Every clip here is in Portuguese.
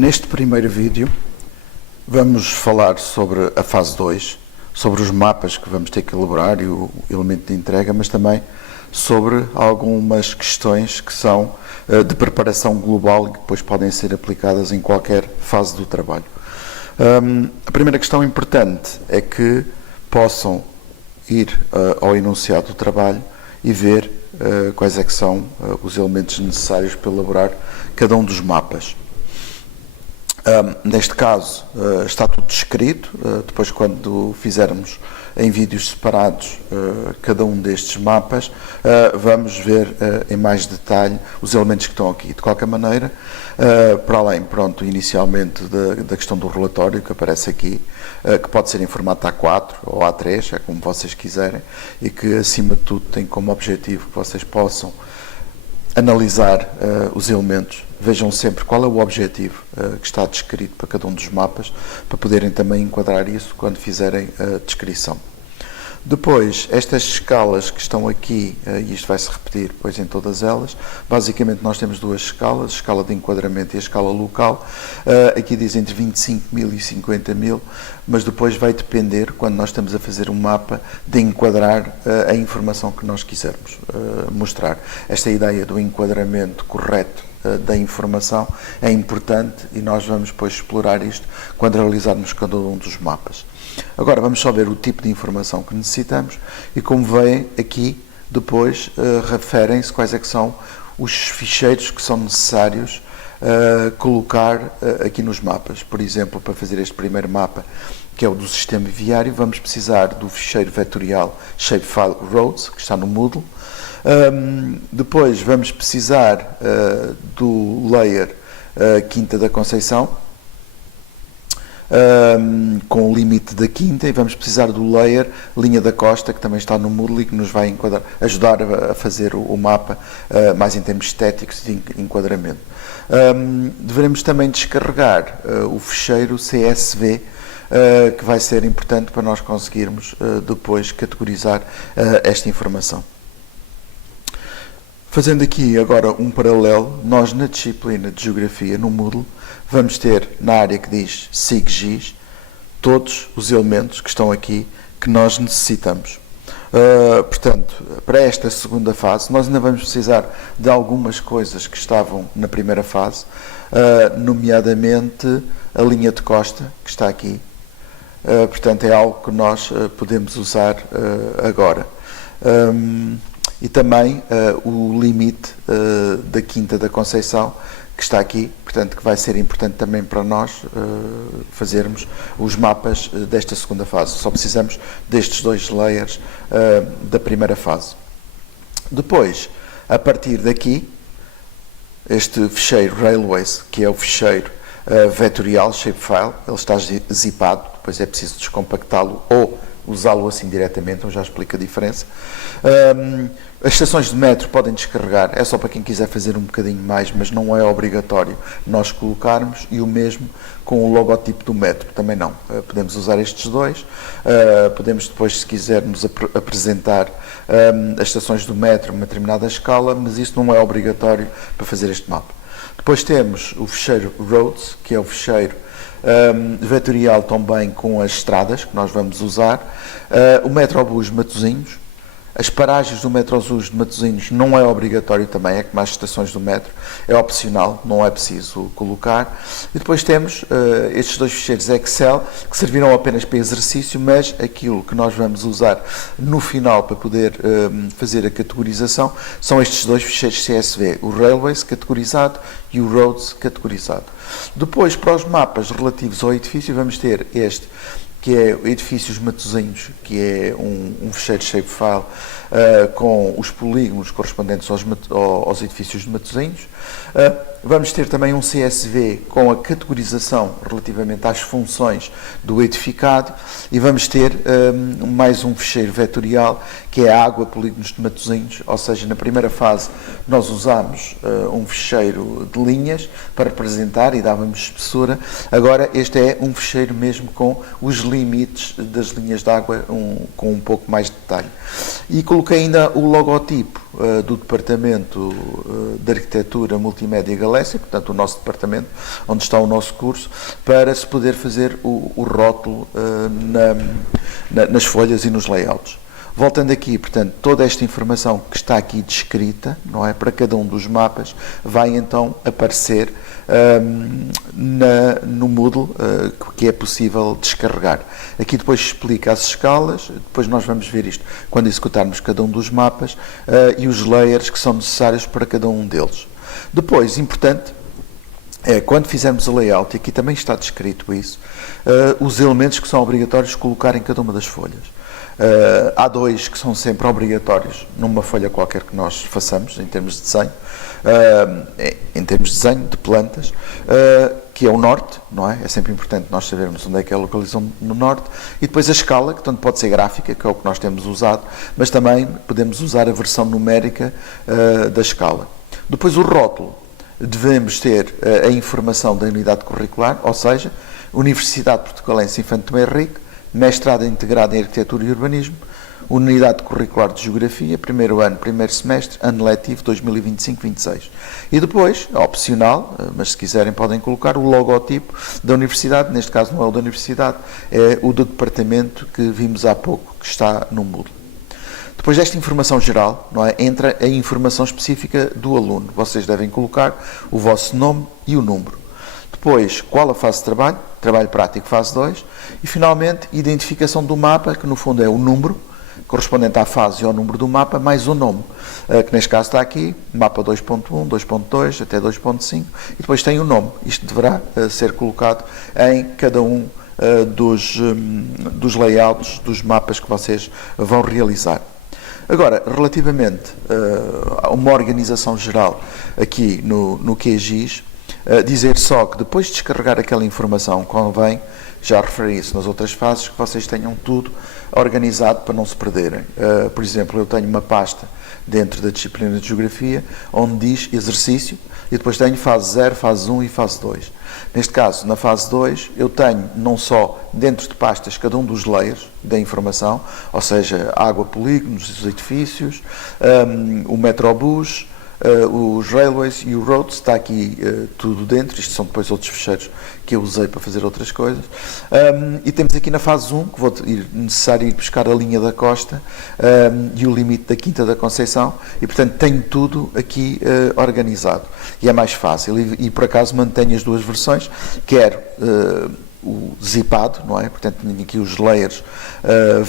Neste primeiro vídeo vamos falar sobre a fase 2, sobre os mapas que vamos ter que elaborar e o elemento de entrega, mas também sobre algumas questões que são de preparação global e que depois podem ser aplicadas em qualquer fase do trabalho. A primeira questão importante é que possam ir ao enunciado do trabalho e ver quais é que são os elementos necessários para elaborar cada um dos mapas. Neste caso está tudo descrito, depois quando fizermos em vídeos separados cada um destes mapas, vamos ver em mais detalhe os elementos que estão aqui. De qualquer maneira, para além, inicialmente da questão do relatório que aparece aqui, que pode ser em formato A4 ou A3, é como vocês quiserem, e que acima de tudo tem como objetivo que vocês possam analisar os elementos, vejam sempre qual é o objetivo que está descrito para cada um dos mapas, para poderem também enquadrar isso quando fizerem a descrição. Depois, estas escalas que estão aqui, e isto vai se repetir depois em todas elas, basicamente nós temos duas escalas, a escala de enquadramento e a escala local. Aqui diz entre 25.000 e 50.000, mas depois vai depender, quando nós estamos a fazer um mapa, de enquadrar a informação que nós quisermos mostrar. Esta ideia do enquadramento correto da informação é importante e nós vamos depois explorar isto quando realizarmos cada um dos mapas. Agora vamos só ver o tipo de informação que necessitamos e, como veem aqui, depois referem-se quais é que são os ficheiros que são necessários colocar aqui nos mapas. Por exemplo, para fazer este primeiro mapa, que é o do sistema viário, vamos precisar do ficheiro vetorial Shapefile Roads, que está no Moodle. Depois vamos precisar do layer Quinta da Conceição, com o limite da Quinta, e vamos precisar do layer Linha da Costa, que também está no Moodle e que nos vai ajudar a fazer o mapa mais em termos estéticos de enquadramento. Devemos também descarregar o ficheiro CSV, que vai ser importante para nós conseguirmos depois categorizar esta informação. Fazendo aqui agora um paralelo, nós na disciplina de Geografia, no Moodle, vamos ter na área que diz SIGGIS todos os elementos que estão aqui que nós necessitamos. Portanto, para esta segunda fase, nós ainda vamos precisar de algumas coisas que estavam na primeira fase, nomeadamente a linha de costa, que está aqui. Portanto, é algo que nós podemos usar agora. E também o limite da Quinta da Conceição, que está aqui, portanto, que vai ser importante também para nós fazermos os mapas desta segunda fase. Só precisamos destes dois layers da primeira fase. Depois, a partir daqui, este ficheiro Railways, que é o ficheiro vetorial Shapefile, ele está zipado, depois é preciso descompactá-lo ou usá-lo assim diretamente, eu já explico a diferença. As estações de metro podem descarregar, é só para quem quiser fazer um bocadinho mais, mas não é obrigatório nós colocarmos, e o mesmo com o logotipo do metro, também não. Podemos usar estes dois, podemos depois, se quisermos, apresentar as estações do metro a uma determinada escala, mas isso não é obrigatório para fazer este mapa. Depois temos o ficheiro Roads, que é o ficheiro vetorial também com as estradas que nós vamos usar, o Metrobus Matosinhos. As paragens do Metrobus de Matosinhos não é obrigatório também, é como as estações do metro, é opcional, não é preciso colocar. E depois temos estes dois ficheiros Excel, que servirão apenas para exercício, mas aquilo que nós vamos usar no final para poder fazer a categorização são estes dois ficheiros CSV, o Railways categorizado e o Roads categorizado. Depois, para os mapas relativos ao edifício, vamos ter este, que é Edifícios Matosinhos, que é um ficheiro Shapefile com os polígonos correspondentes aos edifícios de Matosinhos. Vamos ter também um CSV com a categorização relativamente às funções do edificado, e vamos ter mais um ficheiro vetorial, que é a Água Polígonos de Matosinhos, ou seja, na primeira fase nós usámos um ficheiro de linhas para representar e dávamos espessura. Agora este é um ficheiro mesmo com os limites das linhas de água, com um pouco mais de detalhe. E coloquei ainda o logotipo do Departamento de Arquitetura Multimédia Alessia, portanto o nosso departamento, onde está o nosso curso, para se poder fazer o rótulo nas folhas e nos layouts. Voltando aqui, portanto, toda esta informação que está aqui descrita, não é, para cada um dos mapas, vai então aparecer no Moodle, que é possível descarregar. Aqui depois explica as escalas, depois nós vamos ver isto quando executarmos cada um dos mapas e os layers que são necessários para cada um deles. Depois, importante, quando fizermos o layout, e aqui também está descrito isso, os elementos que são obrigatórios colocar em cada uma das folhas. Há dois que são sempre obrigatórios numa folha qualquer que nós façamos, em termos de desenho, de plantas, que é o norte, não é? É sempre importante nós sabermos onde é que é a localização no norte, e depois a escala, que tanto pode ser gráfica, que é o que nós temos usado, mas também podemos usar a versão numérica da escala. Depois o rótulo, devemos ter a informação da unidade curricular, ou seja, Universidade Portucalense Infante Tomé Henrique, mestrado integrado em Arquitetura e Urbanismo, Unidade Curricular de Geografia, primeiro ano, primeiro semestre, ano letivo 2025-26. E depois, opcional, mas se quiserem podem colocar o logotipo da Universidade, neste caso não é o da Universidade, é o do departamento que vimos há pouco, que está no Moodle. Depois desta informação geral, não é, entra a informação específica do aluno. Vocês devem colocar o vosso nome e o número. Depois, qual a fase de trabalho? Trabalho prático, fase 2. E, finalmente, identificação do mapa, que no fundo é o número, correspondente à fase e ao número do mapa, mais o nome, que neste caso está aqui, mapa 2.1, 2.2, até 2.5, e depois tem o nome. Isto deverá ser colocado em cada um dos layouts, dos mapas que vocês vão realizar. Agora, relativamente a uma organização geral aqui no QGIS, dizer só que depois de descarregar aquela informação, convém, já referi isso nas outras fases, que vocês tenham tudo organizado para não se perderem. Por exemplo, eu tenho uma pasta dentro da disciplina de Geografia, onde diz exercício, e depois tenho fase 0, fase 1 e fase 2. Neste caso, na fase 2, eu tenho não só dentro de pastas cada um dos layers da informação, ou seja, água, polígonos, os edifícios, o metrobus, os railways e o roads, está aqui tudo dentro. Isto são depois outros fecheiros que eu usei para fazer outras coisas. E temos aqui na fase 1, que vou necessário ir buscar a linha da costa e o limite da Quinta da Conceição, e portanto tenho tudo aqui organizado. E é mais fácil, e por acaso mantenho as duas versões, quer o zipado, não é? Portanto tenho aqui os layers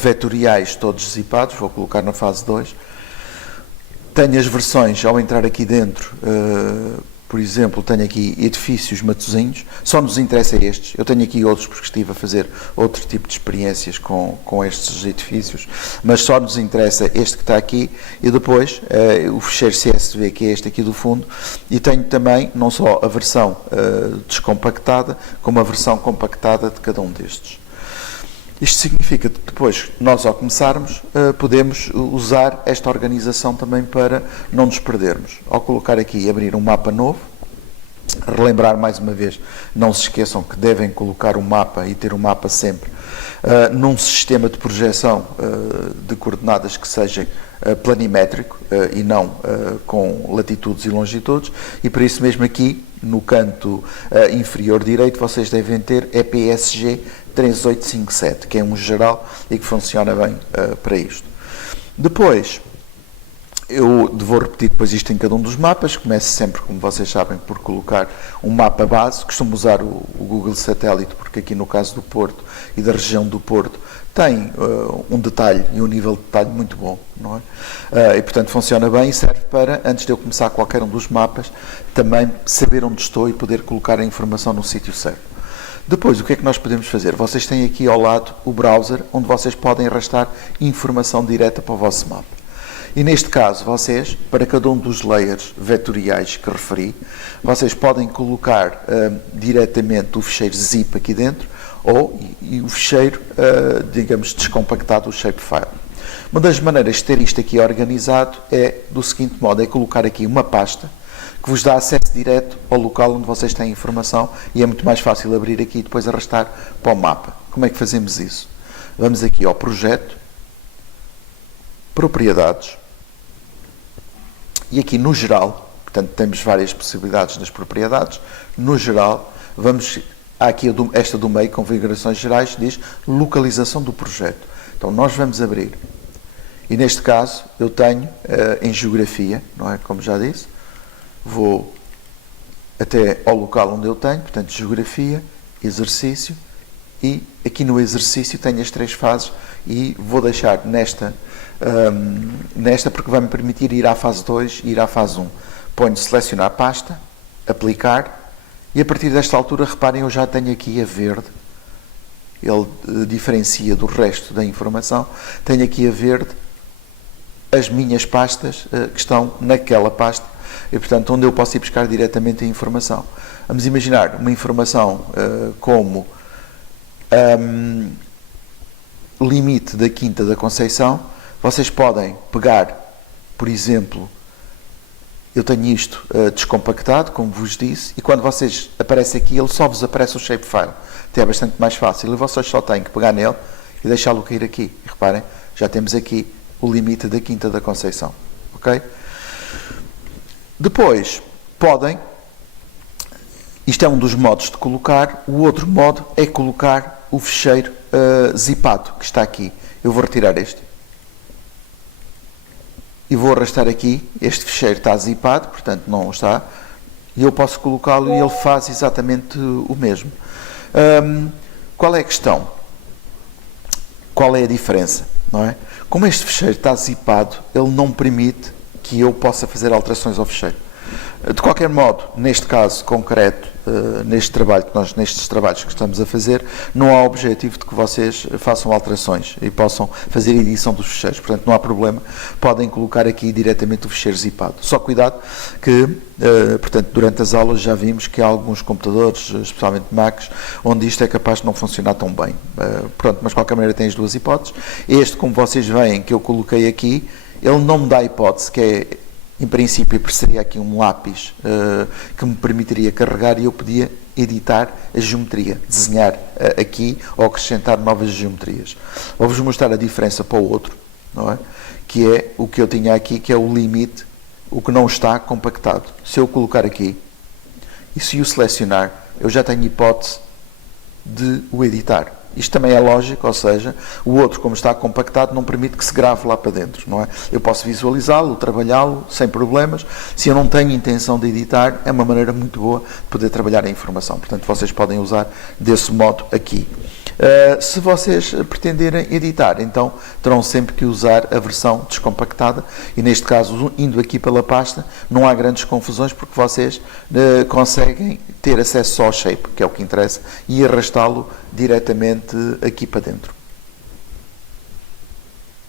vetoriais todos zipados, vou colocar na fase 2. Tenho as versões, ao entrar aqui dentro, por exemplo, tenho aqui edifícios Matosinhos, só nos interessa estes. Eu tenho aqui outros porque estive a fazer outro tipo de experiências com estes edifícios, mas só nos interessa este que está aqui, e depois o fecheiro CSV, que é este aqui do fundo, e tenho também não só a versão descompactada, como a versão compactada de cada um destes. Isto significa que depois, nós ao começarmos, podemos usar esta organização também para não nos perdermos. Ao colocar aqui, abrir um mapa novo, relembrar mais uma vez, não se esqueçam que devem colocar o mapa e ter o mapa sempre num sistema de projeção de coordenadas que seja planimétrico e não com latitudes e longitudes, e por isso mesmo aqui, no canto inferior direito, vocês devem ter EPSG 3857, que é um geral e que funciona bem para isto. Depois, eu vou repetir depois isto em cada um dos mapas. Começo sempre, como vocês sabem, por colocar um mapa base. Costumo usar o Google Satélite, porque aqui no caso do Porto e da região do Porto tem um detalhe e um nível de detalhe muito bom, não é? E portanto funciona bem e serve para, antes de eu começar qualquer um dos mapas, também saber onde estou e poder colocar a informação no sítio certo. Depois, o que é que nós podemos fazer? Vocês têm aqui ao lado o browser, onde vocês podem arrastar informação direta para o vosso mapa. E neste caso, vocês, para cada um dos layers vetoriais que referi, vocês podem colocar diretamente o fecheiro zip aqui dentro, ou o fecheiro, digamos, descompactado, o shapefile. Uma das maneiras de ter isto aqui organizado é do seguinte modo, é colocar aqui uma pasta que vos dá acesso direto ao local onde vocês têm informação, e é muito mais fácil abrir aqui e depois arrastar para o mapa. Como é que fazemos isso? Vamos aqui ao projeto, propriedades, e aqui no geral, Portanto, temos várias possibilidades nas propriedades. No geral, há aqui esta do meio, configurações gerais, diz localização do projeto. Então, nós vamos abrir. E neste caso, eu tenho em geografia, não é? Como já disse, vou até ao local onde eu tenho, portanto, geografia, exercício, e aqui no exercício tenho as 3 fases e vou deixar nesta porque vai-me permitir ir à fase 2 e ir à fase 1. Ponho selecionar pasta, aplicar, e a partir desta altura, reparem, eu já tenho aqui a verde, ele diferencia do resto da informação, tenho aqui a verde as minhas pastas que estão naquela pasta, e portanto onde eu posso ir buscar diretamente a informação. Vamos imaginar uma informação como limite da Quinta da Conceição. Vocês podem pegar, por exemplo, eu tenho isto descompactado, como vos disse, e quando vocês aparece aqui, ele só vos aparece o shapefile. Então é bastante mais fácil, e vocês só têm que pegar nele e deixá-lo cair aqui. E reparem, já temos aqui o limite da Quinta da Conceição. Ok? Depois, podem, isto é um dos modos de colocar, o outro modo é colocar o ficheiro zipado, que está aqui. Eu vou retirar este. E vou arrastar aqui, este ficheiro está zipado, portanto não está, e eu posso colocá-lo e ele faz exatamente o mesmo. Qual é a questão? Qual é a diferença? Não é? Como este ficheiro está zipado, ele não permite que eu possa fazer alterações ao ficheiro. De qualquer modo, neste caso concreto, nestes trabalhos que estamos a fazer, não há objetivo de que vocês façam alterações e possam fazer edição dos ficheiros. Portanto, não há problema, podem colocar aqui diretamente o ficheiro zipado. Só cuidado que, portanto, durante as aulas já vimos que há alguns computadores, especialmente Macs, onde isto é capaz de não funcionar tão bem. Pronto, mas de qualquer maneira tem as duas hipóteses. Este, como vocês veem, que eu coloquei aqui, ele não me dá a hipótese, que é, em princípio, apareceria aqui um lápis que me permitiria carregar e eu podia editar a geometria, desenhar aqui ou acrescentar novas geometrias. Vou-vos mostrar a diferença para o outro, não é? Que é o que eu tinha aqui, que é o limite, o que não está compactado. Se eu colocar aqui e se o selecionar, eu já tenho hipótese de o editar. Isto também é lógico, ou seja, o outro, como está compactado, não permite que se grave lá para dentro, não é? Eu posso visualizá-lo, trabalhá-lo, sem problemas. Se eu não tenho intenção de editar, é uma maneira muito boa de poder trabalhar a informação. Portanto, vocês podem usar desse modo aqui. Se vocês pretenderem editar, então terão sempre que usar a versão descompactada e, neste caso, indo aqui pela pasta, não há grandes confusões porque vocês conseguem ter acesso só ao shape, que é o que interessa, e arrastá-lo diretamente aqui para dentro.